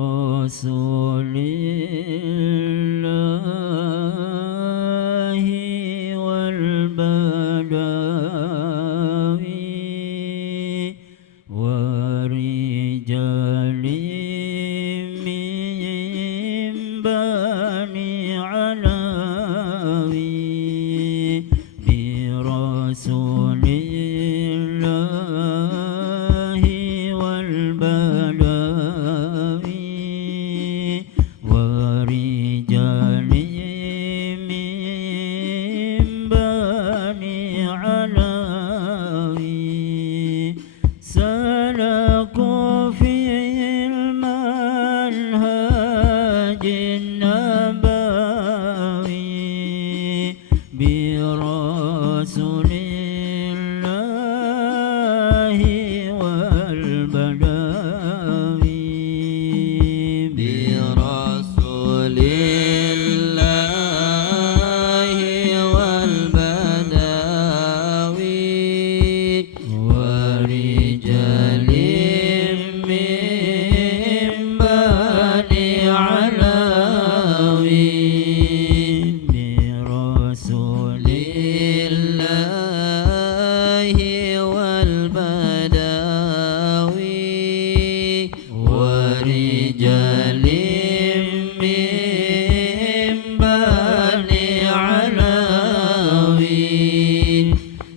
برسول الله والبدوي ورجال من بني علوي برسول الله والبدوي ورجال من بني علوي سلكوا في المنهج النبوي برسول الله والبدوي برسول الله والبدوي ورجال من بني علوي برسول الله والبدوي ورجال من بني علوي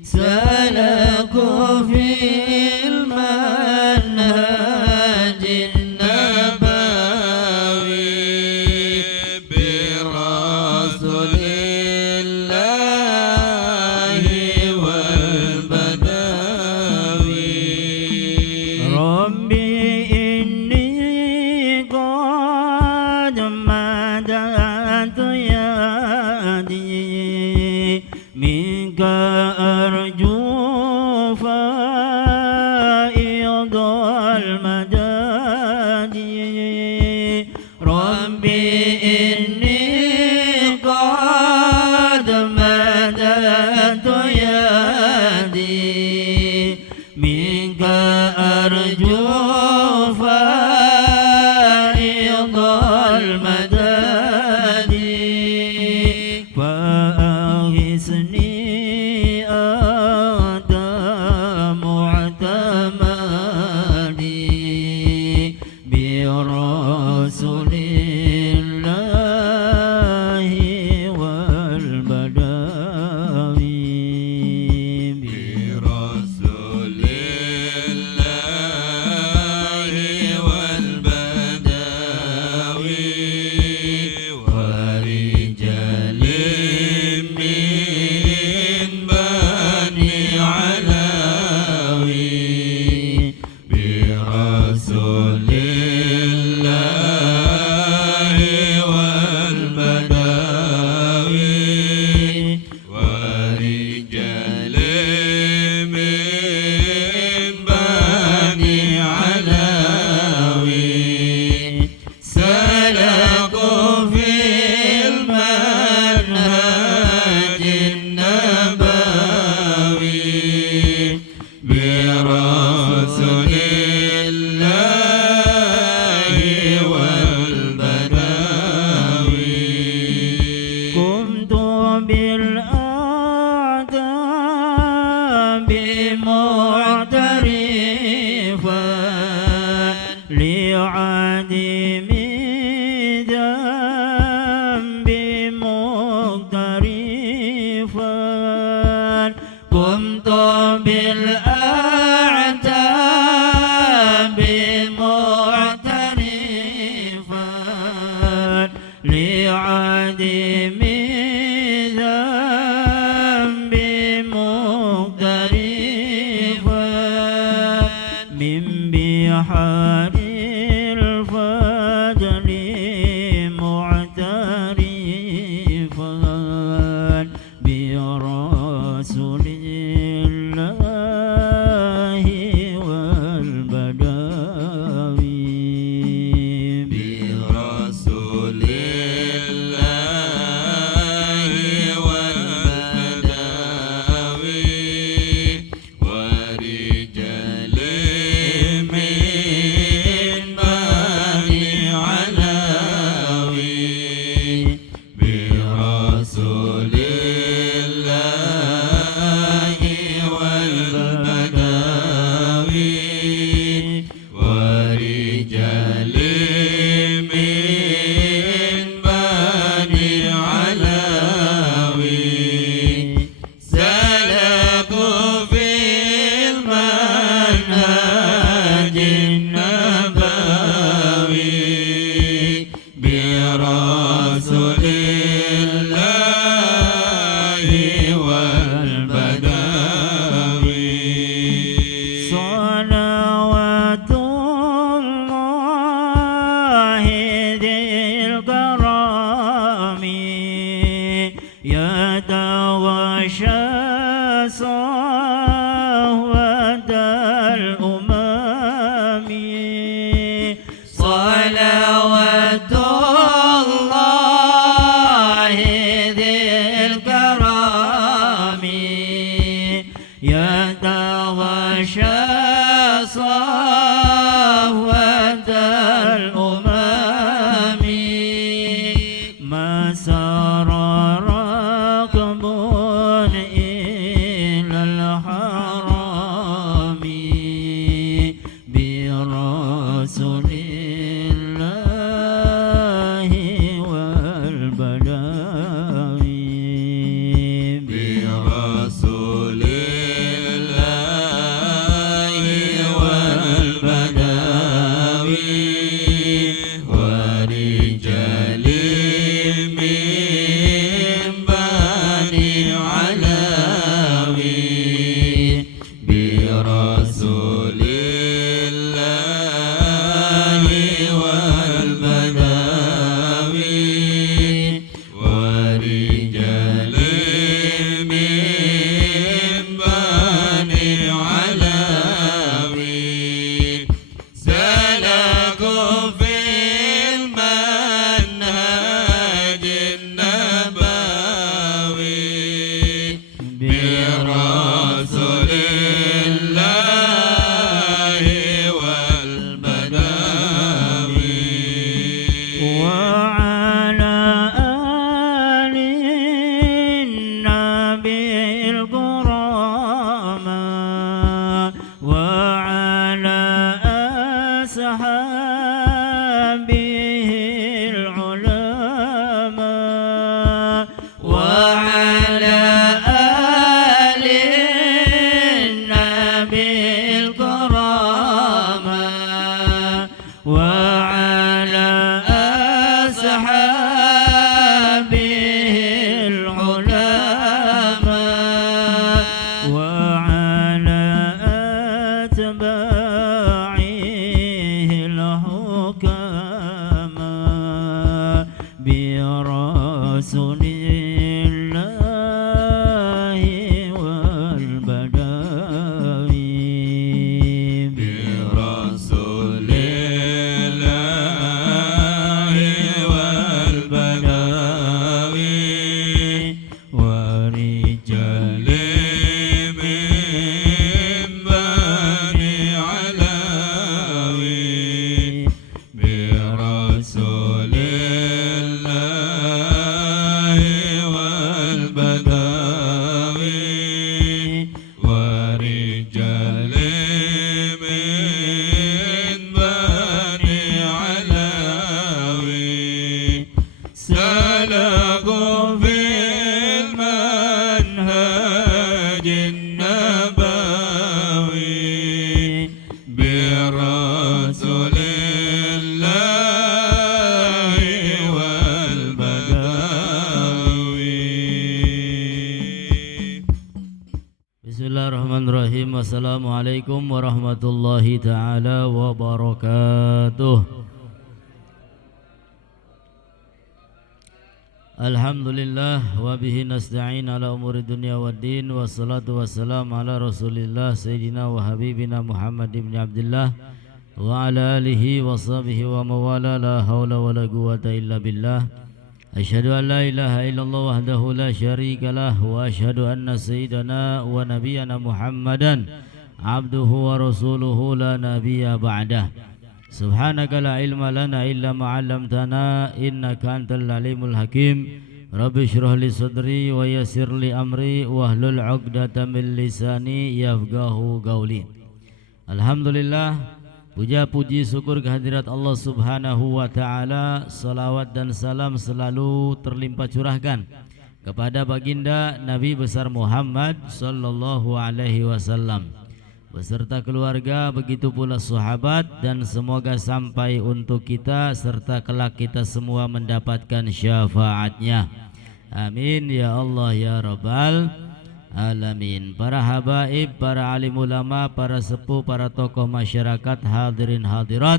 سلكوا في المنهج النبوي برسول الله والبدوي ربي إني قد مددت يدي منك أرجو فائض المدد ربي إني قد مددت يدي منك أرجو فائض المدد فأغثني أنت معتمدي برسول الله والبدوي برسول الله والبدوي ورجال من بني علوي برسول الله والبدوي ورجال من بني علوي سلكوا في المنهج النبوي برسول الله والبدوي قمت بالآداب معترفا لعدم ذنب مقترفا قمت بالآداب معترفا لعدم ذنب مقترفا من بحر الفضل ورجال من بني علوي سلكوا في المنهج النبوي برسول الله والبدوي صلوات الله ذي الكرم يتوشى صهوة الأمم صلوات الله ذي الكرم يتغشى صهوة الأمم ما سار ركب إلى الحرم برسول الله والبلاء برسول الله والبدوي ورجال من بني علوي برسول الله والبدوي ورجال من بني علوي سلكوا في المنهج النبوي برسول الله والبدوي وعلى آل النبي الكرام وعلى أصحابه العلماء وعلى آل النبي الكرام وعلى أصحابه العلماء وعلى أتباعه الحكماء برسول الله والبدوي برسول الله والبدوي ورجال من بني علوي برسول الله والبدوي ورجال من بني علوي سلكوا في المنهج النبوي برسول الله والبدوي Bismillahirrahmanirrahim. Wassalamualaikum warahmatullahi ta'ala wabarakatuh. Alhamdulillah wa bihi nasta'in ala umuri dunya waddin wassalatu wassalamu ala rasulillah sayyidina wa habibina Muhammad ibn Abdullah wa ala alihi wa sahbihi wa mawala la hawla wa la quwwata illa billah. Asyhadu an la ilaha illallah wahdahu la syarika lah wa asyhadu anna sayyidana wa nabiyyana Muhammadan abduhu wa rasuluhu la nabiyya ba'dah. Subhanaka la ilma lana illa ma 'allamtana innaka antal alimul hakim. Rabbi shrah li sadri wa yassir li amri wahlul 'uqdatam min lisani yafqahu qawli. Alhamdulillah, Puja puji syukur kehadirat Allah Subhanahu wa taala, salawat dan salam selalu terlimpah curahkan kepada baginda Nabi besar Muhammad sallallahu alaihi wasallam beserta keluarga, begitu pula sahabat, dan semoga sampai untuk kita serta kelak kita semua mendapatkan syafaatnya. Amin ya Allah ya Rabbal alamin. Para habaib, para alim ulama, para sepuh, para tokoh masyarakat, hadirin hadirat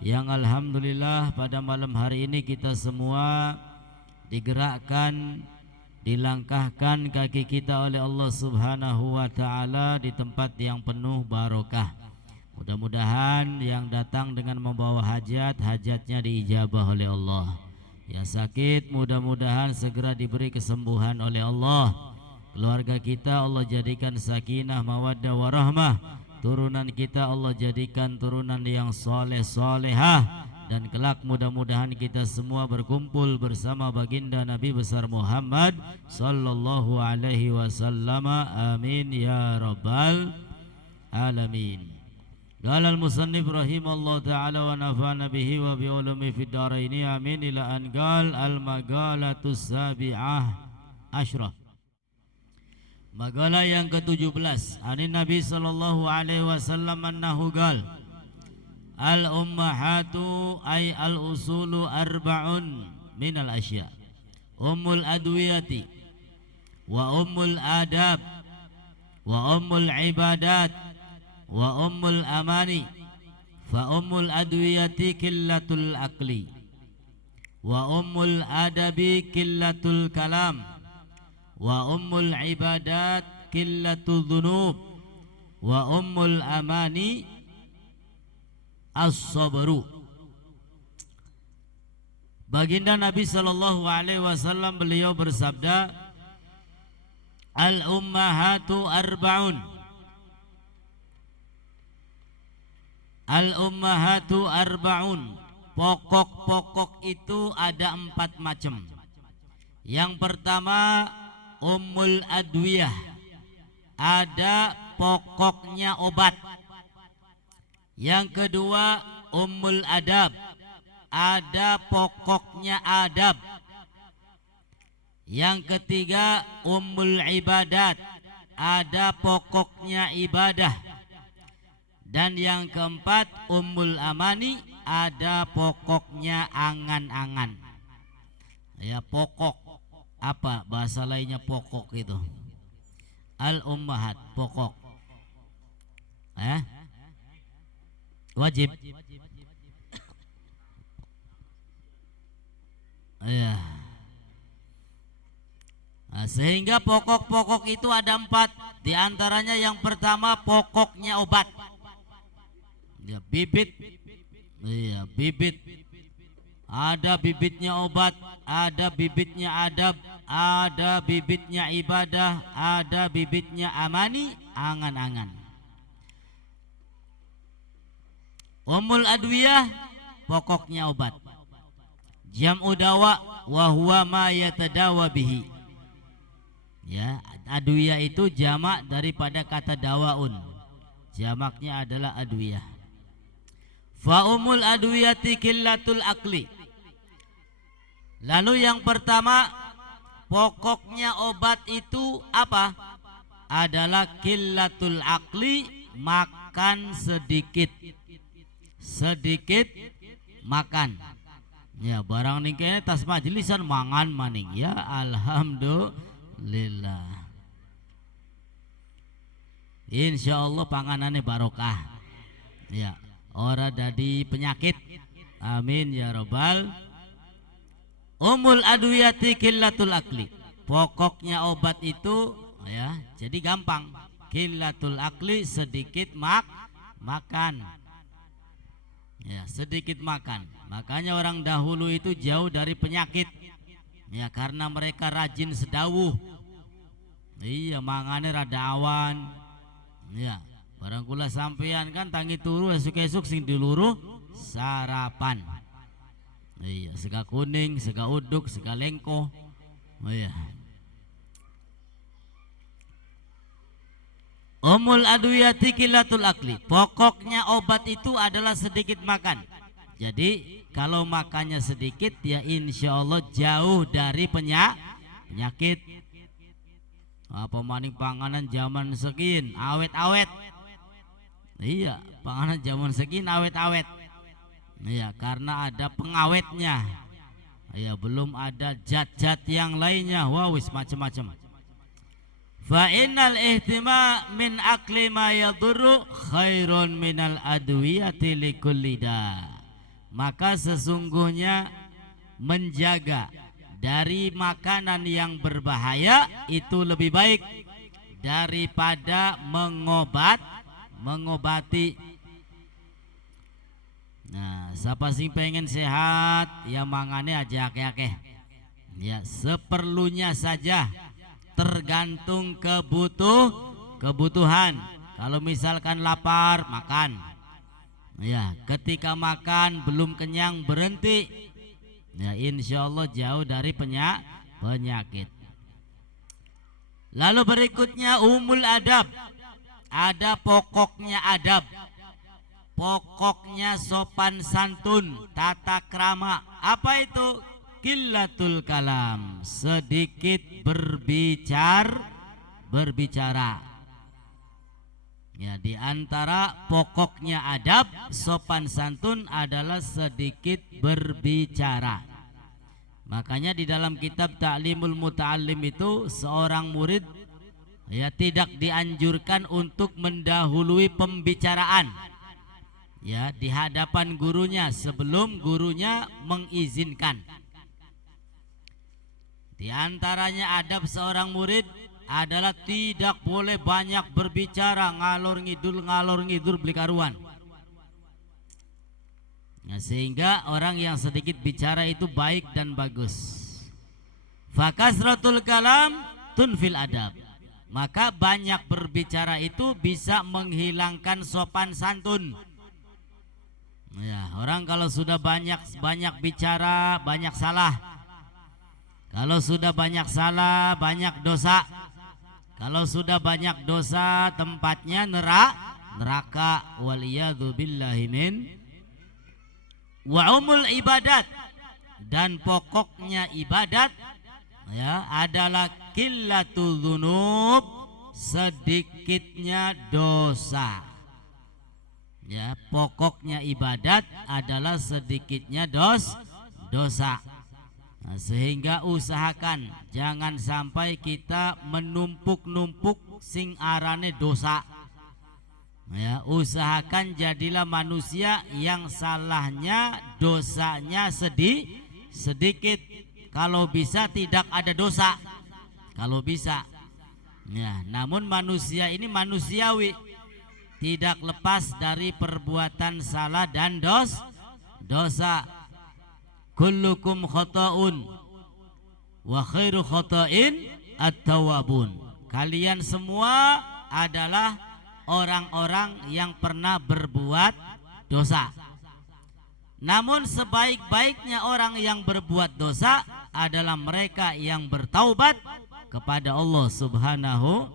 yang alhamdulillah pada malam hari ini kita semua digerakkan, dilangkahkan kaki kita oleh Allah Subhanahu wa taala di tempat yang penuh barokah. Mudah-mudahan yang datang dengan membawa hajat, hajatnya diijabah oleh Allah. Yang sakit mudah-mudahan segera diberi kesembuhan oleh Allah. Keluarga kita Allah jadikan sakinah, mawaddah, warahmah. Turunan kita Allah jadikan turunan yang soleh solehah. Dan kelak mudah-mudahan kita semua berkumpul bersama baginda Nabi besar Muhammad sallallahu alaihi wasallam. Amin ya rabbal alamin. Qala al-musannif rahimallahu ta'ala wa nafa'ana bihi wa bi ulumi fid dharain. Amin. Ila an qal al-magalatus sabi'ah asyrah. Magalah yang ke-17. Anin Nabi sallallahu alaihi wasallam annahu qal al ummahatu ay al usulu arba'un minal asya. Ummul adwiyati wa ummul adab wa ummul ibadat wa ummul amani. Fa ummul adwiyati killatul aqli wa ummul adabi killatul kalam wa ummul ibadat qillatul dhunub wa ummul amani as-sabru. Baginda Nabi sallallahu alaihi wasallam beliau bersabda, al ummahatu arba'un. Al ummahatu arba'un. Pokok-pokok itu ada 4 macam. Yang pertama ummul adwiyah, ada pokoknya obat. Yang kedua ummul adab, ada pokoknya adab. Yang ketiga ummul ibadat, ada pokoknya ibadah. Dan yang keempat ummul amani, ada pokoknya angan-angan. Ya, pokok. Apa bahasa lainnya pokok itu? Al-ummahat, pokok. Wajib. Ya. Nah, sehingga pokok-pokok itu ada 4. Di antaranya yang pertama pokoknya obat. Ya, bibit. Iya, bibit. Ada bibitnya obat, ada bibitnya adab, ada bibitnya ibadah, ada bibitnya amani, angan-angan. Ummul adwiyah, pokoknya obat. Jam'u dawa wa huwa ma yatadawa bihi. Ya, adwiyah itu jamak daripada kata dawaun. Jamaknya adalah adwiyah. Fa ummul adwiyati qillatul aqli. Lalu yang pertama pokoknya obat itu apa? Adalah qillatul aqli, makan sedikit. Sedikit makan. Ya, barang ningkene tas majlisan mangan maning. Ya, alhamdulillah. Insyaallah panganane barokah. Ya, ora dadi penyakit. Amin ya rabbal. Ummul adwiyati qillatul akli. Pokoknya obat itu ya, jadi gampang. Qillatul akli, sedikit makan. Ya, sedikit makan. Makanya orang dahulu itu jauh dari penyakit. Ya, karena mereka rajin sedawuh. Iya, mangane rada awan. Ya, barang kula sampean kan tangi turu esuk-esuk sing diluru sarapan. Iya, sega kuning, sega uduk, sega lengko. Oh iya. Umul adwiyati qillatul akli. Pokoknya obat itu adalah sedikit makan. Jadi kalau makannya sedikit ya insya Allah jauh dari penyakit. Apa maning panganan zaman segin awet-awet. Iya, panganan zaman segin awet-awet. Iya, karena ada pengawetnya. Iya, belum ada zat-zat yang lainnya. Wah, wis macam-macam. Fa innal ihtima min akli ma yadurru khairun minal adwiyati likulli da. Maka sesungguhnya menjaga dari makanan yang berbahaya itu lebih baik daripada mengobati. Nah, siapa sih pengen sehat ya mangane aja akeh-akeh. Ya, seperlunya saja. Tergantung kebutuhan. Kalau misalkan lapar makan, ya ketika makan belum kenyang berhenti, ya insya Allah jauh dari penyakit. Lalu berikutnya umul adab, ada pokoknya adab, pokoknya sopan santun, tata krama. Apa itu? Qillatul kalam, sedikit berbicara. Ya, di antara pokoknya adab sopan santun adalah sedikit berbicara. Makanya di dalam kitab Ta'limul Muta'allim itu seorang murid ya tidak dianjurkan untuk mendahului pembicaraan ya di hadapan gurunya sebelum gurunya mengizinkan. Di antaranya adab seorang murid adalah tidak boleh banyak berbicara ngalor ngidul beli karuan. Nah, sehingga orang yang sedikit bicara itu baik dan bagus. Fakasratul kalam tunfil adab. Maka banyak berbicara itu bisa menghilangkan sopan santun. Ya, orang kalau sudah banyak bicara banyak salah. Kalau sudah banyak salah, banyak dosa. Kalau sudah banyak dosa, tempatnya neraka. Waliyadu billahi min. Wa umul ibadat, dan pokoknya ibadat ya adalah qillatul dzunub, sedikitnya dosa. Ya, pokoknya ibadat adalah sedikitnya dosa. Nah, sehingga usahakan jangan sampai kita menumpuk-numpuk sing arane dosa. Ya, usahakan jadilah manusia yang salahnya dosanya sedikit. Kalau bisa tidak ada dosa. Kalau bisa. Ya, namun manusia ini manusiawi, tidak lepas dari perbuatan salah dan dosa. Kullukum khata'un wa khairu khata'in at-tawwabun. Kalian semua adalah orang-orang yang pernah berbuat dosa. Namun sebaik-baiknya orang yang berbuat dosa adalah mereka yang bertaubat kepada Allah Subhanahu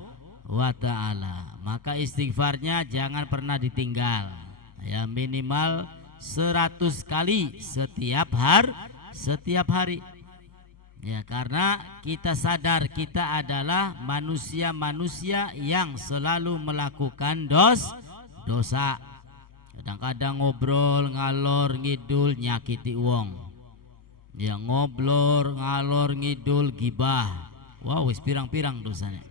wa ta'ala. Maka istighfarnya jangan pernah ditinggal. Ya, minimal 100 kali setiap hari. Ya, karena kita sadar kita adalah manusia-manusia yang selalu melakukan dosa. Kadang-kadang ngobrol ngalor ngidul nyakiti wong. Ya, ngobrol ngalor ngidul gibah. Wow, wis pirang-pirang dosanya.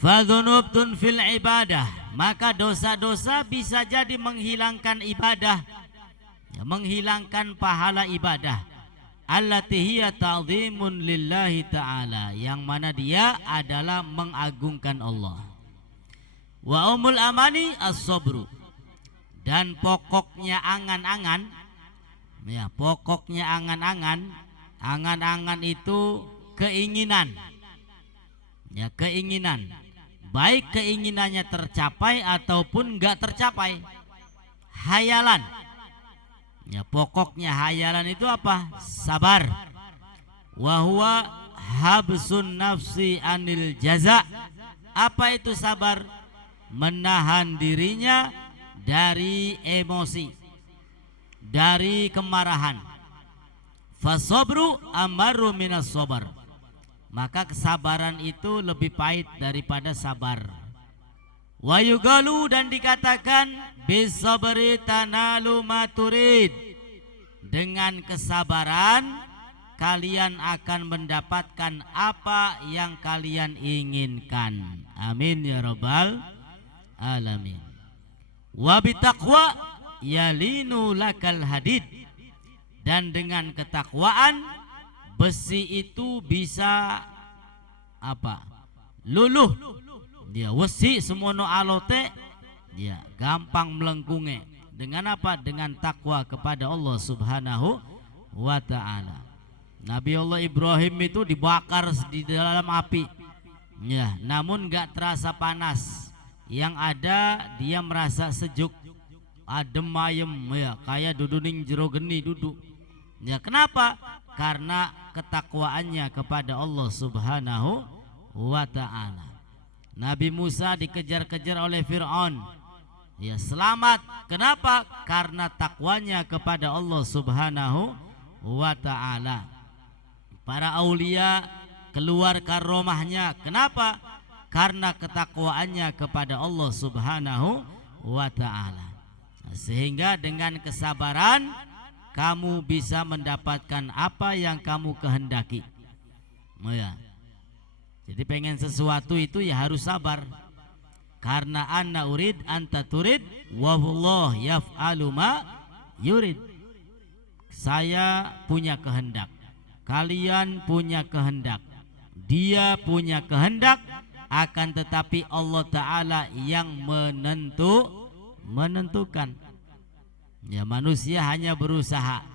Fadzunub tunfil ibadah, maka dosa-dosa bisa jadi menghilangkan ibadah, ya, menghilangkan pahala ibadah. Allati hiya ta'dhimun lillahi ta'ala, yang mana dia adalah mengagungkan Allah. Wa umul amani as-sabru, dan pokoknya angan-angan, ya pokoknya angan-angan itu keinginan, ya keinginan. Baik keinginannya tercapai ataupun enggak tercapai. Hayalan. Ya, pokoknya hayalan itu apa? Sabar. Wa huwa habsun nafsi anil jaza Apa itu sabar? Menahan dirinya dari emosi, dari kemarahan. Fasobru amaru minas sobar. Maka kesabaran itu lebih pahit daripada sabar. Wa yugalu, dan dikatakan bisabri tanalu maturid. Dengan kesabaran kalian akan mendapatkan apa yang kalian inginkan. Amin ya rabbal alamin. Wa bitaqwa yalinu lakal hadid. Dan dengan ketakwaan besi itu bisa apa? Luluh. Dia wesi semono alote, dia gampang melengkunge. Dengan apa? Dengan takwa kepada Allah Subhanahu wa ta'ala. Nabi Allah Ibrahim itu dibakar di dalam api, ya, namun gak terasa panas. Yang ada dia merasa sejuk, adem ayem, ya, kayak duduning jero geni duduk. Ya, kenapa? Karena ketakwaannya kepada Allah Subhanahu wa ta'ala. Nabi Musa dikejar-kejar oleh Fir'aun, ya, selamat. Kenapa? Karena takwanya kepada Allah Subhanahu wa ta'ala. Para aulia keluar karomahnya. Kenapa? Karena ketakwaannya kepada Allah Subhanahu wa ta'ala. Sehingga dengan kesabaran kamu bisa mendapatkan apa yang kamu kehendaki. Ya. Jadi pengen sesuatu itu ya harus sabar. Karena anna urid anta turid wa Allah yaf'alu ma yurid. Saya punya kehendak, kalian punya kehendak, dia punya kehendak, akan tetapi Allah Ta'ala yang menentukan. Ya, manusia hanya berusaha.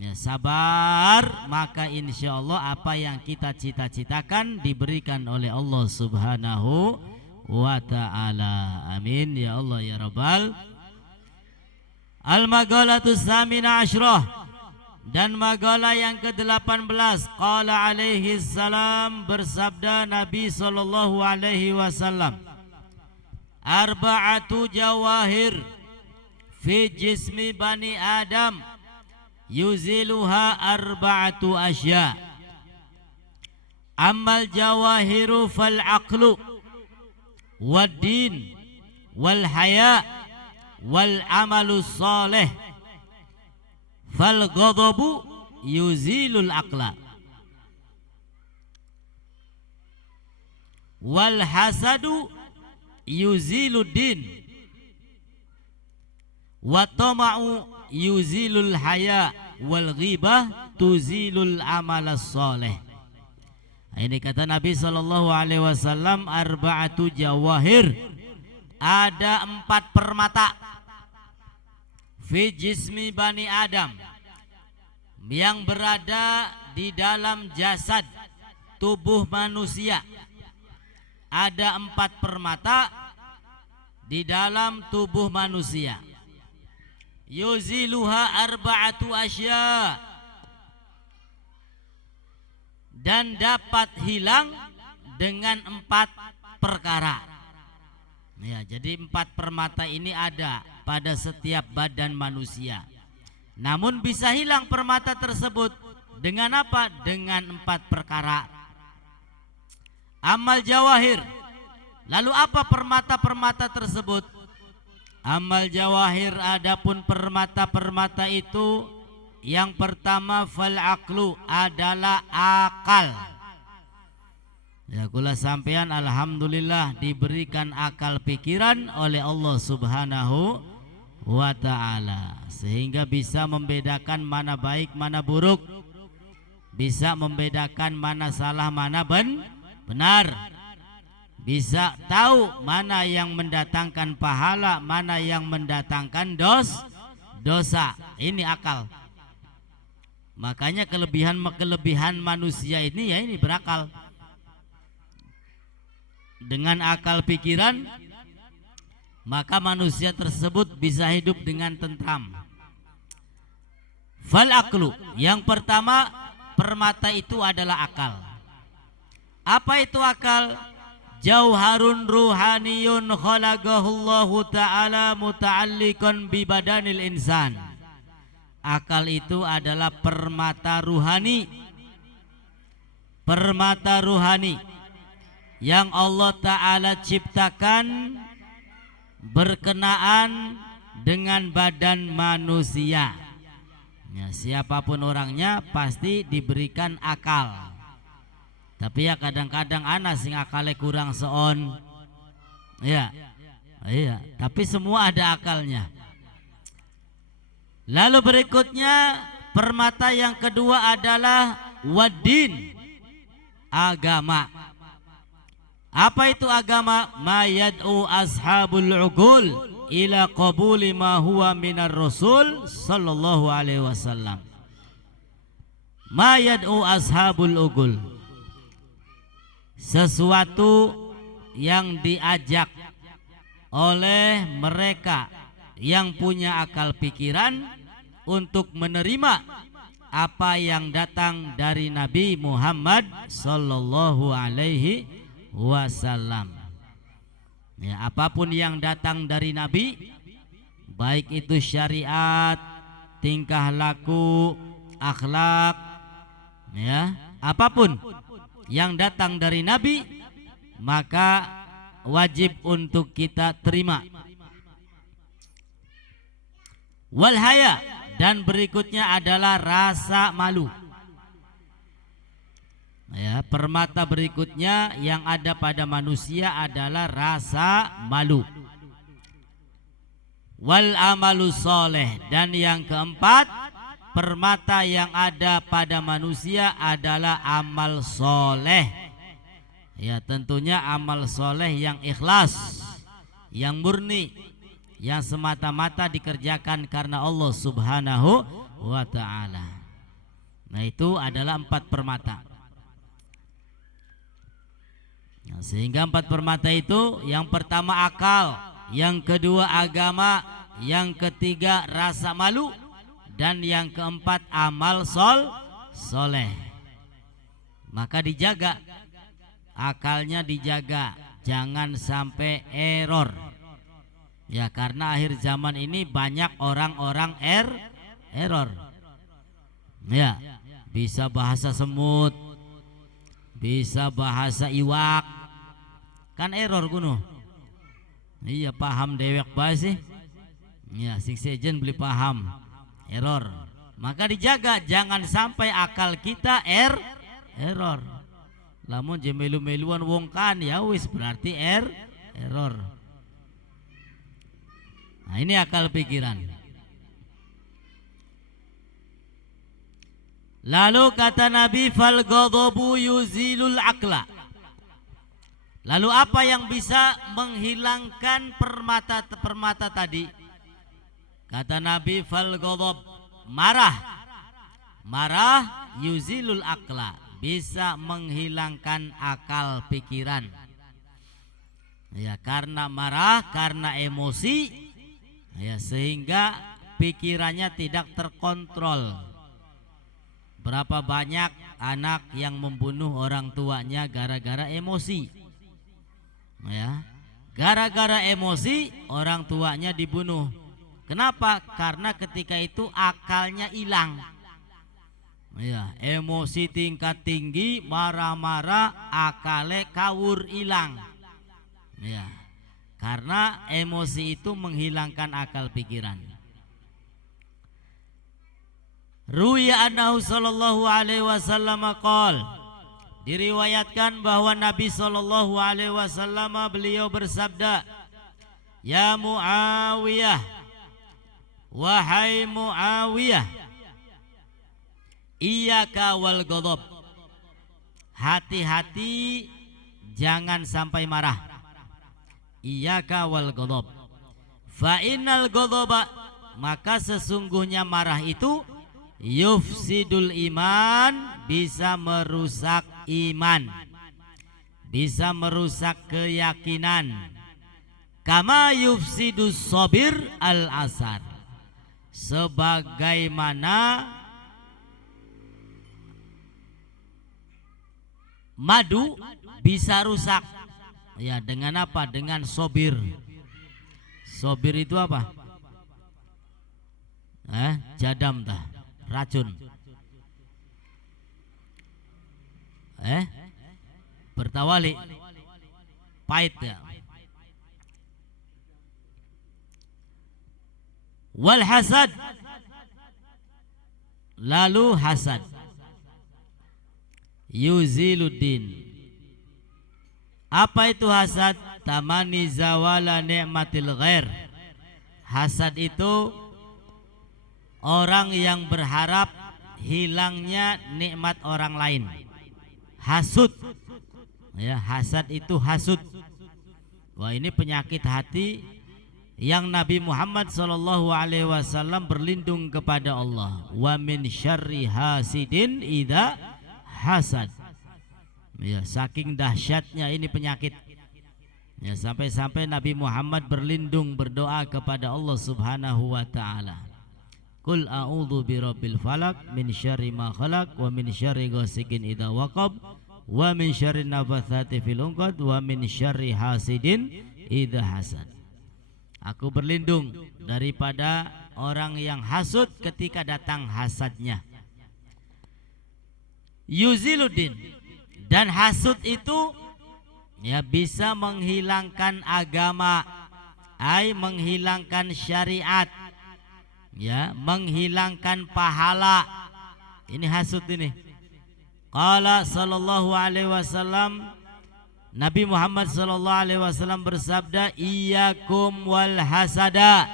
Ya, sabar, maka insya Allah apa yang kita cita-citakan diberikan oleh Allah Subhanahu wa ta'ala. Amin ya Allah ya Rabbal. Al-Magalatus Samina Ashrah. Dan magalah yang ke-18, qala alaihi salam, bersabda Nabi sallallahu alaihi wasallam, arba'atu jawahir fi jismi bani Adam yuziluha arba'atu asya. Ammal jawahiru fal aqlu wad din wal haya wal amalu salih. Fal ghadabu yuzilul aqla wal hasadu yuzilud din wa tama'u yuzilul haya wal ghibah tuzilul amalas salih. Ini kata Nabi sallallahu alaihi wasallam, arba'atu jawahir, ada 4 permata fi jismi bani Adam, yang berada di dalam jasad tubuh manusia. Ada 4 permata di dalam tubuh manusia. Yuziluha arba'atu asya, dan dapat hilang dengan 4 perkara. Ya, jadi 4 permata ini ada pada setiap badan manusia. Namun bisa hilang permata tersebut dengan apa? Dengan 4 perkara. Amal jawahir. Lalu apa permata-permata tersebut? Amal jawahir, adapun permata-permata itu, yang pertama fal aqlu, adalah akal. Ya, kula sampean alhamdulillah diberikan akal pikiran oleh Allah Subhanahu wa ta'ala, sehingga bisa membedakan mana baik mana buruk, bisa membedakan mana salah mana benar, bisa tahu mana yang mendatangkan pahala, mana yang mendatangkan dosa. Ini akal. Makanya kelebihan manusia ini, ya ini berakal. Dengan akal pikiran, maka manusia tersebut bisa hidup dengan tentram. Fal aqlu, yang pertama permata itu adalah akal. Apa itu akal? jauharun ruhaniyun khalaqahullahu ta'ala muta'alliqan bi badanil insan. Akal itu adalah permata ruhani. Permata ruhani yang Allah Ta'ala ciptakan berkenaan dengan badan manusia. Ya, siapapun orangnya pasti diberikan akal. Tapi ya kadang-kadang ana sing akale kurang seon. Ya. Iya, tapi semua ada akalnya. Lalu berikutnya permata yang kedua adalah waddin, agama. Apa itu agama? Ma yad'u ashabul uqul ila qabuli ma huwa minar rasul sallallahu alaihi wasallam. Ma yad'u ashabul uqul, sesuatu yang diajak oleh mereka yang punya akal pikiran untuk menerima apa yang datang dari Nabi Muhammad sallallahu alaihi wasallam. Ya, apapun yang datang dari Nabi, baik itu syariat, tingkah laku, akhlak, ya, apapun yang datang dari Nabi, maka wajib untuk kita terima. Wal haya, dan berikutnya adalah rasa malu. Ya, permata berikutnya yang ada pada manusia adalah rasa malu. Wal amalu soleh, dan yang keempat permata yang ada pada manusia adalah amal soleh. Ya, tentunya amal soleh yang ikhlas, yang murni, yang semata-mata dikerjakan karena Allah Subhanahu wa ta'ala. Nah, itu adalah 4 permata. Nah, sehingga 4 permata itu, yang pertama akal, yang kedua agama, yang ketiga rasa malu, dan yang keempat amal soleh. Maka dijaga, akalnya dijaga, jangan sampai error. Ya, karena akhir zaman ini banyak orang-orang error. Ya, bisa bahasa semut, bisa bahasa iwak, kan error kuno. Iya, paham dewek bae sih. Ya, sing sejen beli paham error. Maka dijaga, jangan sampai akal kita error. Lamun je melu-meluan wong kan ya wis berarti error. Nah, ini akal pikiran. Lalu kata Nabi, fal ghadabu yuzilul akla. Lalu apa yang bisa menghilangkan permata tadi? Kata Nabi, fal ghadab, marah yuzilul akla, bisa menghilangkan akal pikiran. Ya, karena marah, karena emosi, ya, sehingga pikirannya tidak terkontrol. Berapa banyak anak yang membunuh orang tuanya gara-gara emosi. Ya, gara-gara emosi orang tuanya dibunuh. Kenapa? Karena ketika itu akalnya hilang. Ya, emosi tingkat tinggi, marah-marah, akale kawur hilang. Ya, karena emosi itu menghilangkan akal pikiran. Ruya annahu sallallahu alaihi wasallam qol, diriwayatkan bahwa Nabi sallallahu alaihi wasallam beliau bersabda, ya Muawiyah, wahai Muawiyah, iyyaka wal ghadab, hati-hati jangan sampai marah. Iyyaka wal ghadab, fa innal ghadaba, maka sesungguhnya marah itu yufsidul iman, bisa merusak iman, bisa merusak keyakinan. Kama yufsidus sabir al asar, sebagaimana madu bisa rusak. Ya, dengan apa? Dengan sobir. Sobir itu apa? Jadam tah, racun. Bertawali, pahit ya. Wal hasad, lalu hasad, yuziluddin. Apa itu hasad? Tamani zawala ni'matil ghair. Hasad itu orang yang berharap hilangnya nikmat orang lain. Hasud. Ya, hasad itu hasud. Wah, ini penyakit hati yang Nabi Muhammad SAW berlindung kepada Allah. Wa min syarri hasidin idza hasad. Ya, saking dahsyatnya ini penyakit. Ya, sampai-sampai Nabi Muhammad berlindung berdoa kepada Allah Subhanahu wa taala. Qul a'udzu birabbil falaq min syarri ma khalaq wa min syarri ghasikin idza waqab wa min syarri nafatsati fil 'uqad wa min syarri hasidin idza hasad. Aku berlindung daripada orang yang hasud ketika datang hasadnya. Yuziluddin. Dan hasud itu ya bisa menghilangkan agama, menghilangkan syariat, ya, menghilangkan pahala. Ini hasud ini. Qala sallallahu alaihi wasallam, Nabi Muhammad sallallahu alaihi wasallam bersabda, iyyakum wal hasada.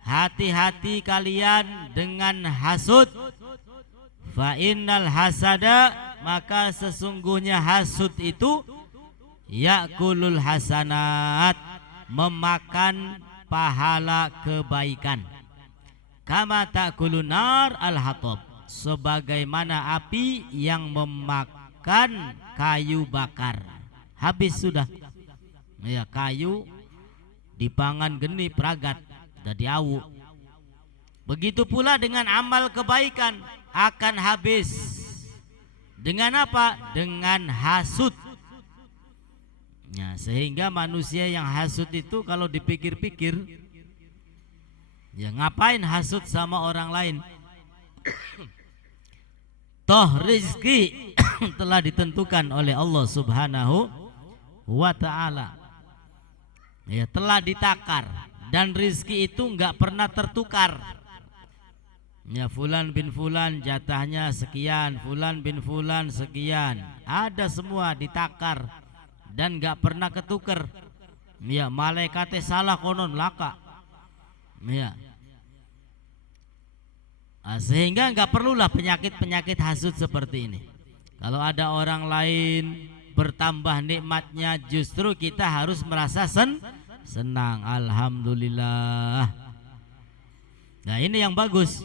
Hati-hati kalian dengan hasud. Fa innal hasada, maka sesungguhnya hasud itu yakulul hasanat, memakan pahala kebaikan. Kama ta'kulun nar al-hatab, sebagaimana api yang memakan kayu bakar. Habis sudah. Ya, kayu dipangan geni pragat jadi awu. Begitu pula dengan amal kebaikan akan habis. Dengan apa? Dengan hasud. Ya, sehingga manusia yang hasud itu kalau dipikir-pikir, ya ngapain hasud sama orang lain? Toh rizki telah ditentukan oleh Allah Subhanahu wa ta'ala. Ya, telah ditakar. Dan rizki itu enggak pernah tertukar. Ya, fulan bin fulan jatahnya sekian, fulan bin fulan sekian. Ada semua ditakar dan enggak pernah ketuker. Ya, malaikatnya salah konon laka. Ya. Sehingga enggak perlulah penyakit-penyakit hasud seperti ini. Kalau ada orang lain bertambah nikmatnya, justru kita harus merasa senang. Alhamdulillah. Nah, ini yang bagus.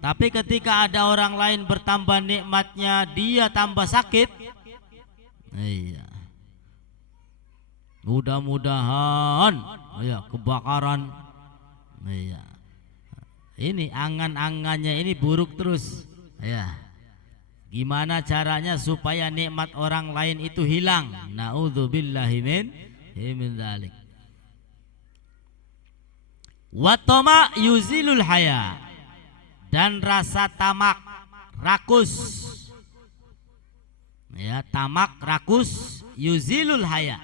Tapi ketika ada orang lain bertambah nikmatnya, dia tambah sakit. Iya. Mudah-mudahan ya kebakaran. Iya. Ini angan-angannya ini buruk terus. Ya. Gimana caranya supaya nikmat orang lain itu hilang? Na'udzubillahi min dzalik. Wa tama yuzilul haya. Dan rasa tamak, rakus. Ya, tamak, rakus, yuzilul haya,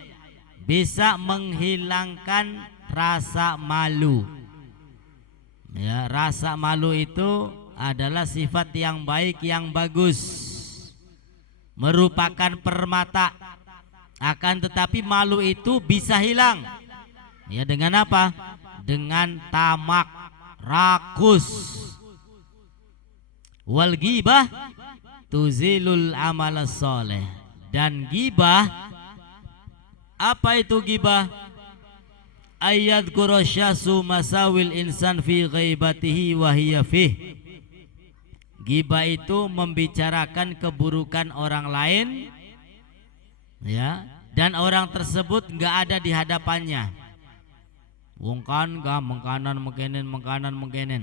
bisa menghilangkan rasa malu. Ya, rasa malu itu adalah sifat yang baik, yang bagus, merupakan permata. Akan tetapi malu itu bisa hilang. Ya, dengan apa? Dengan tamak, rakus. Wal ghibah tuzilul amal soleh. Dan ghibah, apa itu ghibah? Ayat kurasyasu masawil insan fi ghaibatihi wa hiya fih. Ghibah itu membicarakan keburukan orang lain, ya, dan orang tersebut nggak ada di hadapannya. Wongkan gak mengkanan mengkenen.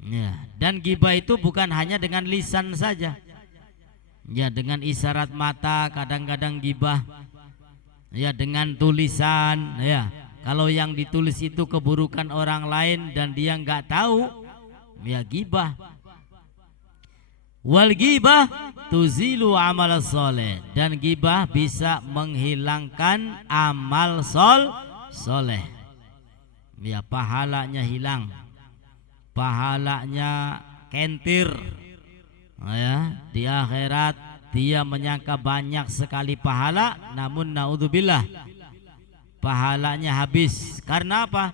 Ya, dan ghibah itu bukan hanya dengan lisan saja. Ya, dengan isyarat mata kadang-kadang ghibah. ya dengan tulisan ya. Kalau yang ditulis itu keburukan orang lain dan dia nggak tahu, ya gibah. Wal gibah tuzilu amal soleh, dan gibah bisa menghilangkan amal soleh. Ya pahalanya hilang, pahalanya kentir. Ya di akhirat dia menyangka banyak sekali pahala, namun naudzubillah pahalanya habis. Karena apa?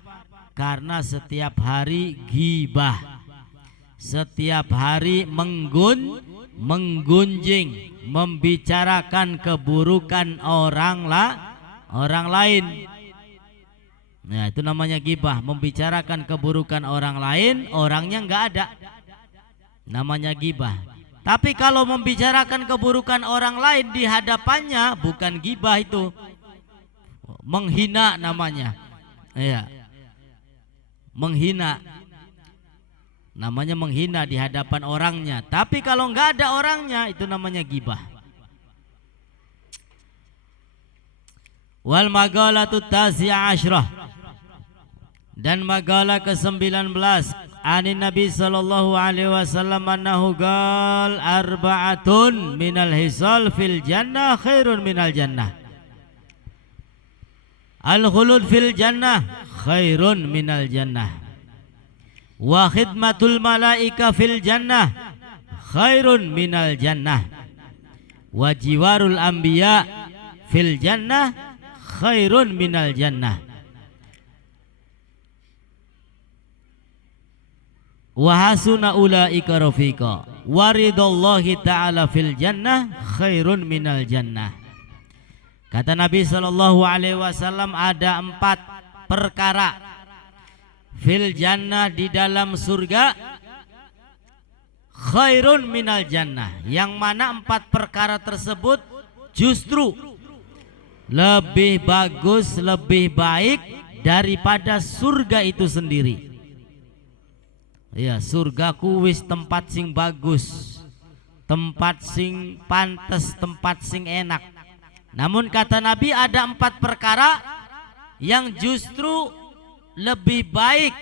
Karena setiap hari gibah, setiap hari menggunjing, membicarakan keburukan orang lain. Nah, itu namanya gibah, membicarakan keburukan orang lain, orangnya nggak ada. Namanya gibah. Tapi kalau membicarakan keburukan orang lain di hadapannya, bukan gibah itu. Menghina namanya. Ya. Menghina. Namanya menghina di hadapan orangnya. Tapi kalau nggak ada orangnya, itu namanya gibah. Wal magalatu tasi'a asyrah, dan magalah ke-19 anin Nabi sallallahu alaihi wasallam annahu qal arba'atun minal hisal fil jannah khairun minal jannah. Al-khulud fil jannah khairun minal jannah. Wa khidmatul malaika fil jannah khairun minal jannah. Wa jiwarul anbiya fil jannah khairun minal jannah. Wa hasuna ulaika rafiqa. Waridallahi ta'ala fil jannah khairun minal jannah. Kata Nabi sallallahu alaihi wasallam, ada 4 perkara fil jannah di dalam surga khairun minal jannah, yang mana 4 perkara tersebut justru lebih bagus, lebih baik daripada surga itu sendiri. Ya, surgaku wis tempat sing bagus, tempat sing pantes, tempat sing enak. Namun kata Nabi ada 4 perkara yang justru lebih baik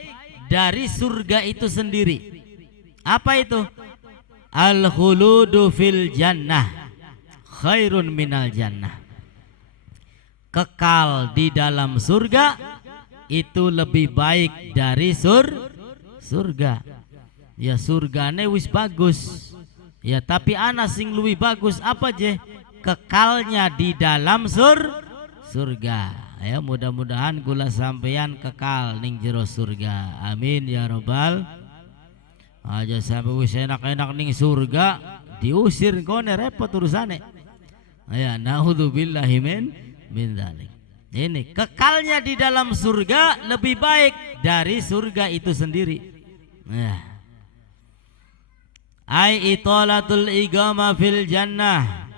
dari surga itu sendiri. Apa itu? Al-khuludu fil jannah khairun minal jannah. Kekal di dalam surga itu lebih baik dari surga. Ya surgane wis bagus. Ya tapi ana sing luwih bagus apa je? Kekalnya di dalam surga. Ya mudah-mudahan gula sampeyan kekal ning jero surga. Amin ya robbal. Aja sampai wis enak-enak ning surga diusir kone repot urusane. Ya naudzubillahi min dzalik. Ini kekalnya di dalam surga lebih baik dari surga itu sendiri. Nah. Ai italatul igama fil jannah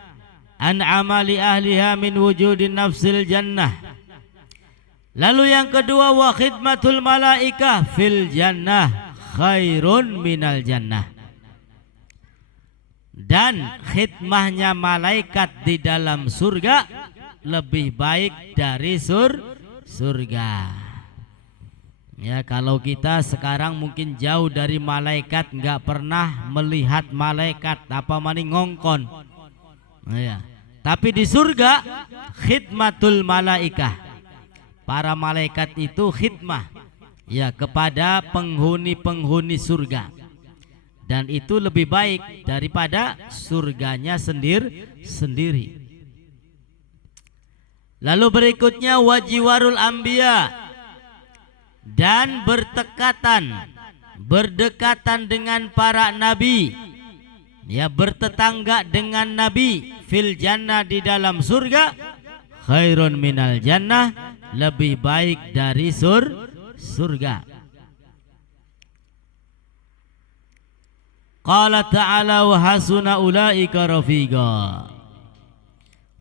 an amali ahliha min wujudin nafsil jannah. Lalu yang kedua, wa khidmatul malaika fil jannah khairun minal jannah. Dan khidmahnya malaikat di dalam surga lebih baik dari surga. Ya kalau kita sekarang mungkin jauh dari malaikat, nggak pernah melihat malaikat, apa maning ngongkon. Ya. Tapi di surga khidmatul malaikah, para malaikat itu khidmah ya kepada penghuni-penghuni surga, dan itu lebih baik daripada surganya sendiri. Lalu berikutnya wajiwarul anbiya, dan berdekatan dengan para nabi, ya bertetangga dengan nabi fil jannah di dalam surga khairun minal jannah, lebih baik dari surga. Qala ta'ala wa hasuna ulaika rafiqa.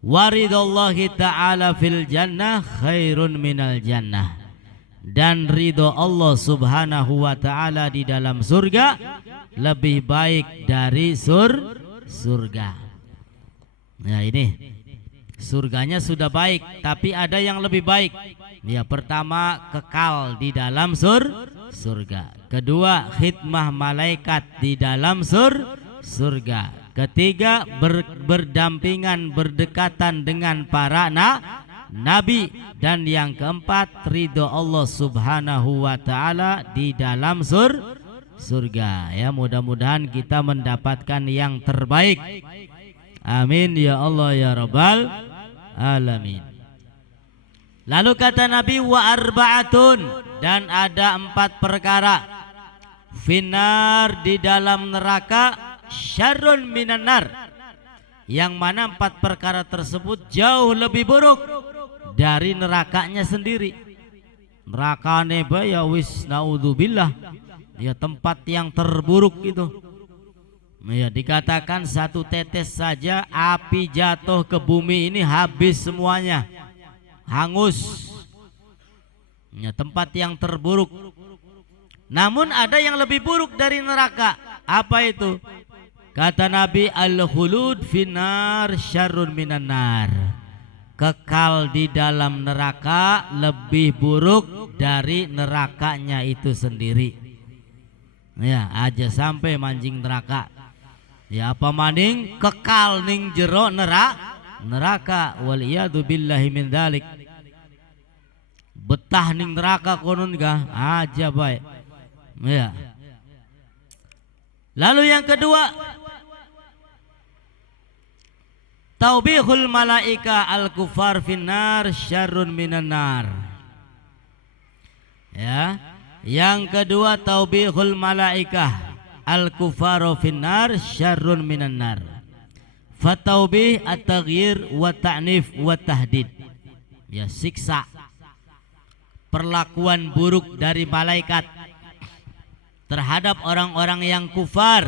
Waridallahi ta'ala fil jannah khairun minal jannah. Dan ridho Allah subhanahu wa ta'ala di dalam surga lebih baik dari surga. Nah ini Surganya sudah baik, tapi ada yang lebih baik. Ya, pertama kekal di dalam surga. Kedua, khidmah malaikat di dalam surga. Ketiga, berdampingan, berdekatan dengan para nabi. Dan yang keempat, ridho Allah Subhanahu wa ta'ala di dalam surga. Ya, mudah-mudahan kita mendapatkan yang terbaik. Amin ya Allah ya Rabbal alamin. Lalu kata Nabi, wa arba'atun, dan ada 4 perkara finnar, di dalam neraka, syarrun minan nar, yang mana 4 perkara tersebut jauh lebih buruk dari nerakanya sendiri. Neraka neba ya wis naudzubillah, ya tempat yang terburuk itu. Ya, dikatakan 1 tetes saja api jatuh ke bumi ini habis semuanya, hangus. Ya, tempat yang terburuk. Namun ada yang lebih buruk dari neraka. Apa itu? Kata Nabi, al-khulud finnar syarrun minan nar. Kekal di dalam neraka lebih buruk dari nerakanya itu sendiri. Ya, aja sampai mancing neraka. Ya, apa maning kekal ning jero neraka. Waliyadu billahi min dzalik. Betah ning neraka konon gah aja baik. Ya. Lalu yang kedua, taubihul malaika al-kufar finnar syarrun minan nar. Ya. Yang kedua, taubihul malaika al-kufaru finnar syarrun minan nar. Fataubih at-taghyir wa ta'nif wa tahdid. Ya, siksa, perlakuan buruk dari malaikat terhadap orang-orang yang kufar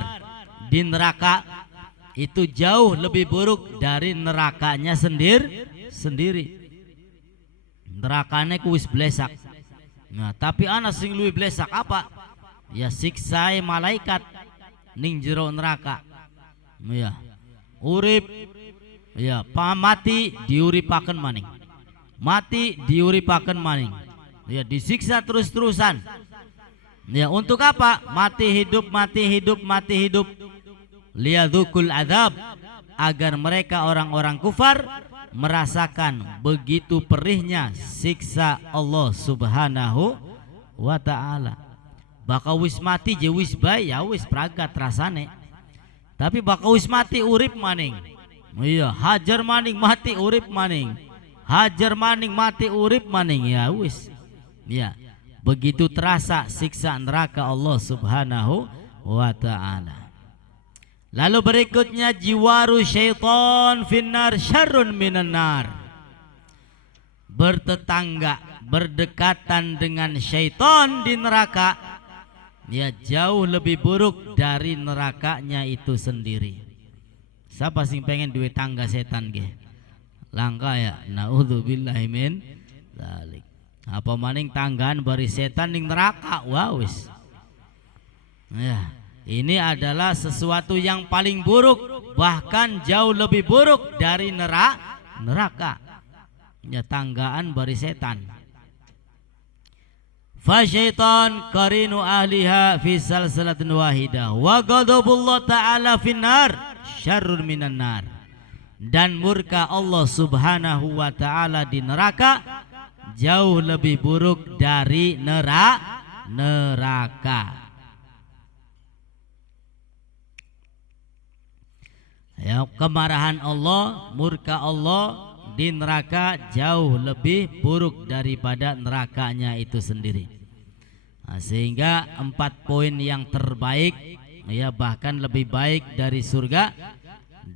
di neraka itu jauh lebih buruk dari nerakanya sendiri. Nerakanya kuis blesak. Nah, tapi ana sing luwih blesak apa? Ya, siksa malaikat ning jero neraka. Ya, urip, ya, mati diuripaken maning, mati diuripaken maning. Ya, disiksa terus-terusan. Ya, untuk apa? Mati hidup, mati hidup, mati hidup. Liyadzukul adzab, agar mereka orang-orang kufar merasakan begitu perihnya siksa Allah Subhanahu wa ta'ala. Bakal wis mati je wis bae ya wis pragat rasane. Tapi bakal wis mati urip maning. Iya, hajar maning mati urip maning. Hajar maning mati urip maning, ya wis. Ya, begitu terasa siksa neraka Allah Subhanahu wa ta'ala. Lalu berikutnya, jiwaru syaitan finnar syarrun minan nar. Bertetangga, berdekatan dengan syaitan di neraka, ya jauh lebih buruk dari nerakanya itu sendiri. Siapa sing pengen duit tangga setan ge? Langka ya. Naudzubillahi min dzalik. Apa maning tanggaan bari setan ning neraka. Wah wis. Ya, ini adalah sesuatu yang paling buruk, bahkan jauh lebih buruk dari neraka. Ya, tanggaan bari setan. Fasyaitan qarinu ahliha fi salsalatin wahidah wa ghadabullah ta'ala finnar syarrun minan nar. Dan murka Allah Subhanahu wa ta'ala di neraka jauh lebih buruk dari neraka. Ya, kemarahan Allah, murka Allah di neraka jauh lebih buruk daripada nerakanya itu sendiri. Nah, sehingga 4 poin yang terbaik, ya bahkan lebih baik dari surga,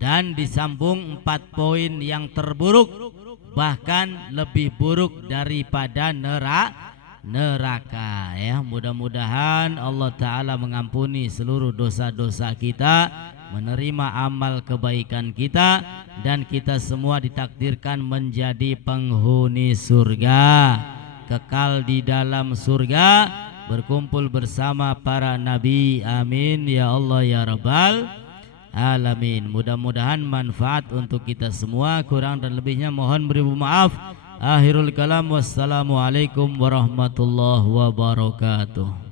dan disambung 4 poin yang terburuk, bahkan lebih buruk daripada neraka. Ya, mudah-mudahan Allah Ta'ala mengampuni seluruh dosa-dosa kita, menerima amal kebaikan kita, dan kita semua ditakdirkan menjadi penghuni surga, kekal di dalam surga, berkumpul bersama para nabi. Amin ya Allah ya Rabbal alamin. Mudah-mudahan manfaat untuk kita semua. Kurang dan lebihnya mohon beribu maaf. Akhirul kalam, wassalamualaikum warahmatullahi wabarakatuh.